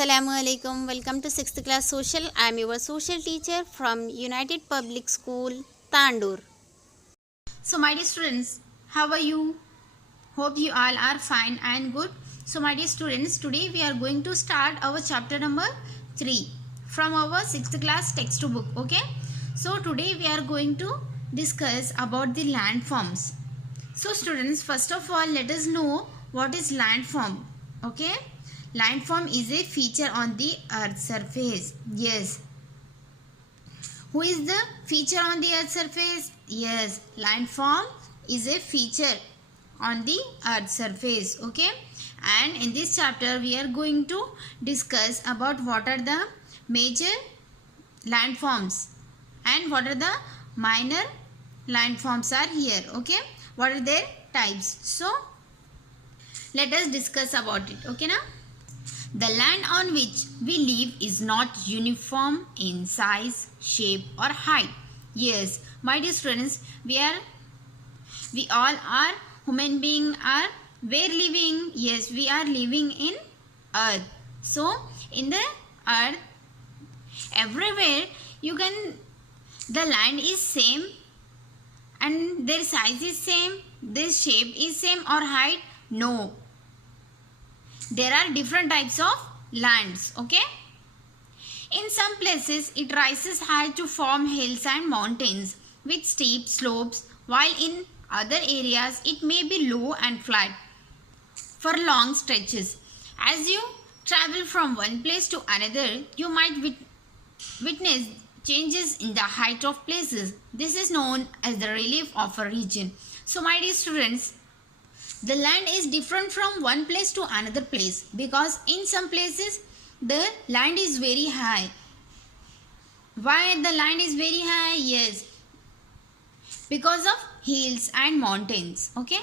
Assalamualaikum. Welcome to 6th class social. I am your social teacher from United Public School, Tandur. So my dear students, how are you? Hope you all are fine and good. So my dear students, today we are going to start our chapter number 3 from our 6th class textbook. Okay. So today we are going to discuss about the landforms. So students, first of all, let us know what is landform. Okay. Landform is a feature on the earth's surface. Yes. Who is the feature on the earth's surface? Yes, landform is a feature on the earth's surface. Okay. And in this chapter we are going to discuss about what are the major landforms and what are the minor landforms are here. Okay. What are their types? So let us discuss about it. Okay now. The land on which we live is not uniform in size, shape or height. Yes, my dear students, we all are human beings are where living? Yes, we are living in earth. So, in the earth, everywhere the land is same and their size is same, their shape is same or height? No. There are different types of lands. Okay. In some places it rises high to form hills and mountains with steep slopes, while in other areas it may be low and flat for long stretches. As you travel from one place to another, you might witness changes in the height of places. This is known as the relief of a region. So my dear students, the land is different from one place to another place because in some places the land is very high. Why the land is very high? Yes, because of hills and mountains. Okay.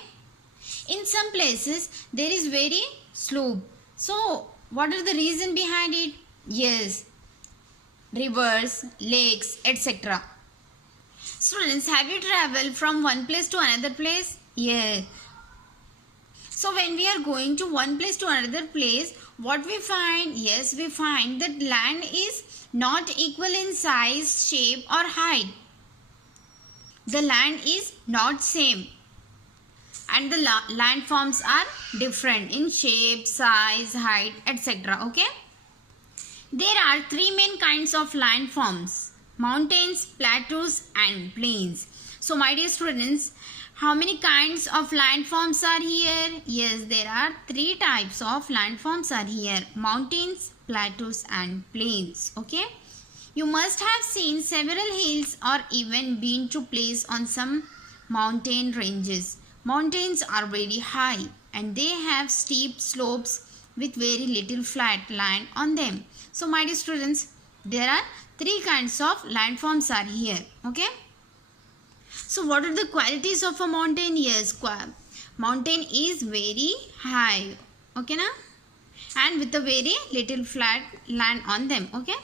In some places there is very slope. So what are the reason behind it? Yes, rivers, lakes, etc. Students, have you traveled from one place to another place? Yes. So when we are going to one place to another place, what we find? Yes, we find that land is not equal in size, shape or height. The land is not same and the landforms are different in shape, size, height, etc. Okay. There are three main kinds of landforms: mountains, plateaus and plains. So my dear students, how many kinds of landforms are here? Yes, there are three types of landforms are here: mountains, plateaus and plains. Okay. You must have seen several hills or even been to place on some mountain ranges. Mountains are very high and they have steep slopes with very little flat land on them. So my dear students, there are three kinds of landforms are here. Okay. So what are the qualities of a mountain? Yes, mountain is very high. Okay na? And with a very little flat land on them. Okay.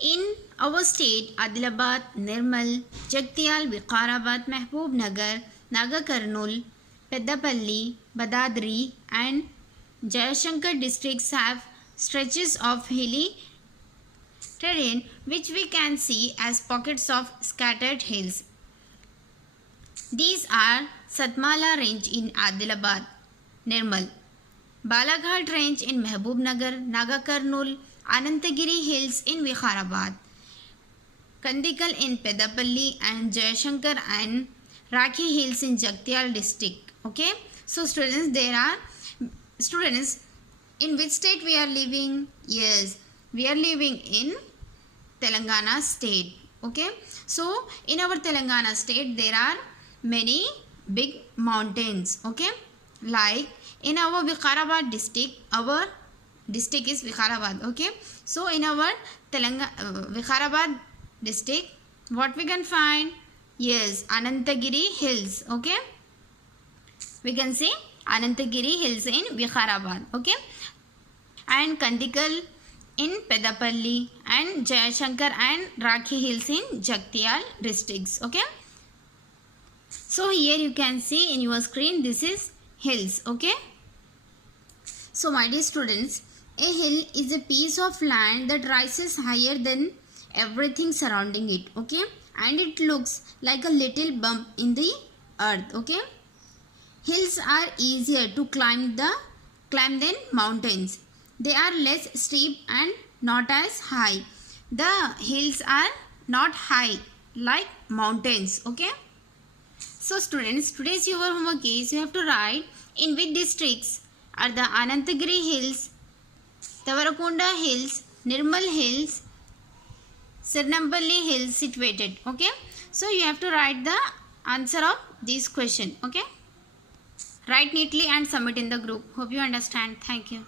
In our state, Adilabad, Nirmal, Jagtial, Viqarabad, Mahbub Nagar, Naga Karnool, Peddapalli, Badadri and Jayashankar districts have stretches of hilly terrain which we can see as pockets of scattered hills. These are Satmala range in Adilabad, Nirmal, Balaghat range in Mahbub Nagar, Naga Karnool, Anantagiri hills in Viqarabad, Kandikal in Peddapalli and Jayashankar and Rakhi hills in Jagtial district. Okay. So students, in which state we are living? Yes, we are living in Telangana state. Okay. So in our Telangana state there are many big mountains. Okay. Like in our Viqarabad district, our district is Viqarabad. Okay. So in our Viqarabad district, what we can find? Yes, Anantagiri hills. Okay. We can see Anantagiri hills in Viqarabad. Okay. And Kandikal in Peddapalli and Jayashankar and Rakhi hills in Jagtial districts. Okay. So here you can see in your screen, this is hills. Okay. So my dear students, A hill is a piece of land that rises higher than everything surrounding it. Okay, and it looks like a little bump in the earth. Okay, hills are easier to climb than mountains. They are less steep and not as high. The hills are not high like mountains. Okay, so students, today's your homework is you have to write in which districts are the Anantagiri Hills, Tavarakonda Hills, Nirmal Hills, Sirnambali Hills situated. Okay, so you have to write the answer of this question. Okay, write neatly and submit in the group. Hope you understand. Thank you.